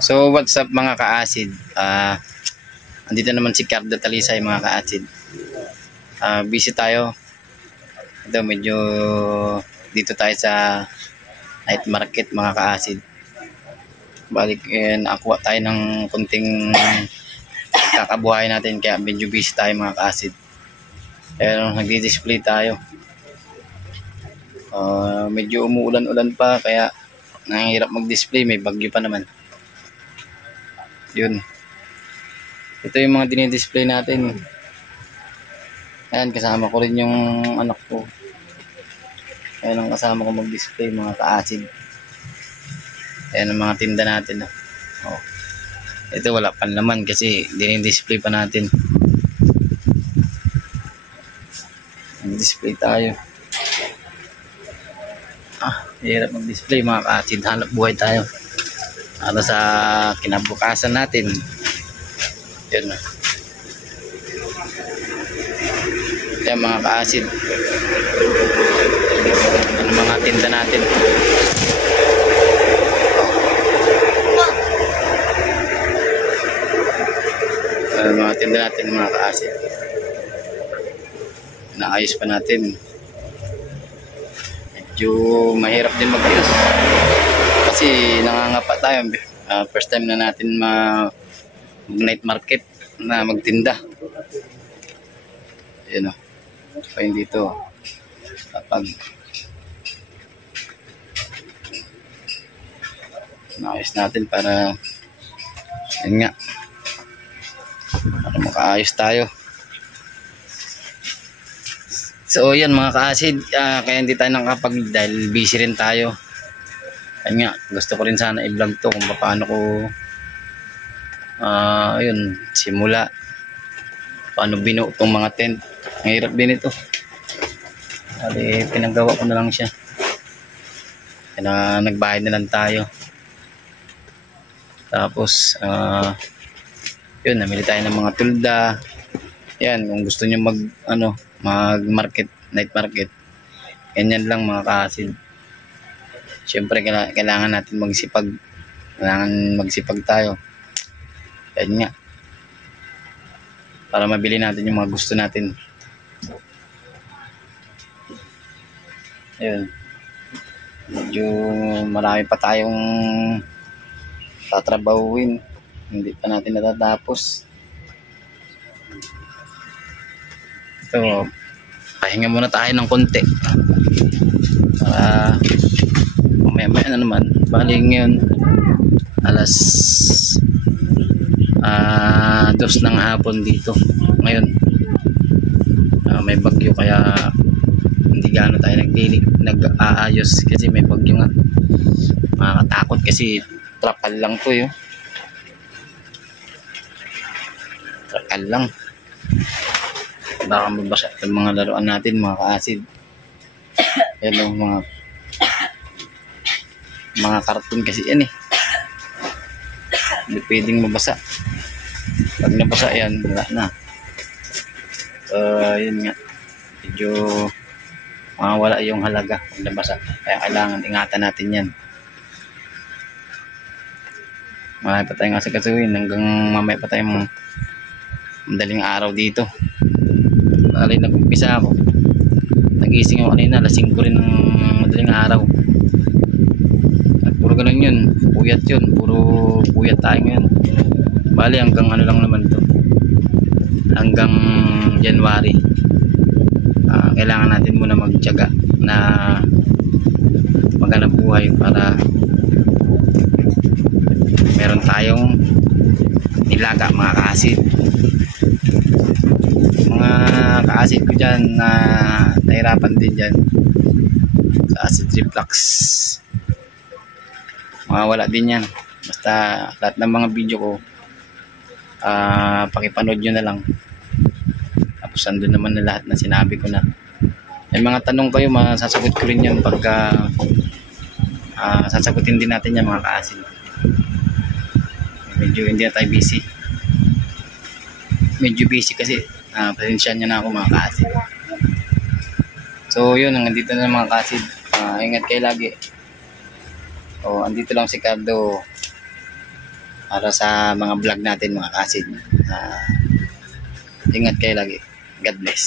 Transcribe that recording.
So what's up mga ka-acid? Andito naman si Cardo Talisay mga ka-acid. Busy tayo. Ito medyo dito tayo sa night market mga ka-acid. Balik nakakuha tayo ng kunting kakabuhay natin kaya medyo busy tayo mga ka-acid. Pero nagdi-display tayo. Medyo umuulan-ulan pa kaya nahihirap mag-display, may bagyo pa naman. Yun. Ito yung mga dinidisplay natin. Ayan, kasama ko rin yung anak ko. Ayan ang kasama ko mag-display mga ka-acid. Ayan ang mga tinda natin. Oh. Ito wala pa naman kasi dinidisplay pa natin. Mag-display tayo. Hirap mag-display mga ka-acid. Hanap buhay tayo para sa kinabukasan natin. Yun. Kaya mga ka-acid, ano mga tinda natin. Mga tinda natin mga ka-acid. Naayos pa natin. Medyo mahirap din mag-ayos kasi nangangapa tayo. First time na natin mag-night market na magtinda. Yun o. So yun dito kapag naayos natin para yun nga para makaayos tayo. So yan mga ka-acid, kaya hindi tayo nakapag dahil busy rin tayo. Kaya nga gusto ko rin sana i-vlog to kung paano ko ayun, simula paano binuo itong mga tent. Ang hirap din ito. Kasi pinagawa ko na lang siya. Kaya nagbayad na lang tayo. Tapos yun, namili tayo ng mga tulda. Yan, kung gusto niyo mag-market, night market, ganyan lang mga ka-acid. Siyempre kailangan natin magsipag. Kailangan magsipag tayo. Yan nga. Para mabili natin yung mga gusto natin. Ayun. Medyo marami pa tayong tatrabahuin. Hindi pa natin natatapos. So, pahinga muna tayo ng konti. Para mamaya na naman. Bali ngayon alas 2 ng hapon dito. Ngayon may bagyo kaya hindi gaano tayo nag-aayos kasi may bagyo nga. Makakatakot kasi trapal lang to yun. Trapal lang. Baka mabasa yung mga laruan natin mga ka-acid. Yan o, mga karton kasi yan eh. Hindi pwedeng mabasa. Pag nabasa yan, wala na. Yun nga. Medyo wala yung halaga pag nabasa. Kaya kailangan ingatan natin yan. Marami pa tayong asikasuhin hanggang mamaya pa tayong madaling araw dito. Bali nag-umpisa ako. Nagising ako kanina, alas 5 rin ng madaling araw. At puro ganun yun. Puyat yun. Puro puyat tayo ngayon. Bali hanggang ano lang naman to. Hanggang January. Kailangan natin muna magtiyaga na maghanap buhay para meron tayong nilaga mga ka-acid. Mga ka-acid ko dyan na nahirapan din dyan sa acid reflux, wala din yan. Basta lahat ng mga video ko pakipanood nyo na lang, tapos andun naman na lahat na sinabi ko na. May mga tanong kayo, masasagot ko rin yan pagka sasagutin din natin yan mga ka-acid. Medyo hindi na tayo busy. Medyo busy kasi pasensya nyo na ako mga ka-acid. So yun, nandito na mga ka-acid. Ingat kayo lagi. Andito lang si Cardo. para sa mga vlog natin mga kasid. Ingat kayo lagi. God bless.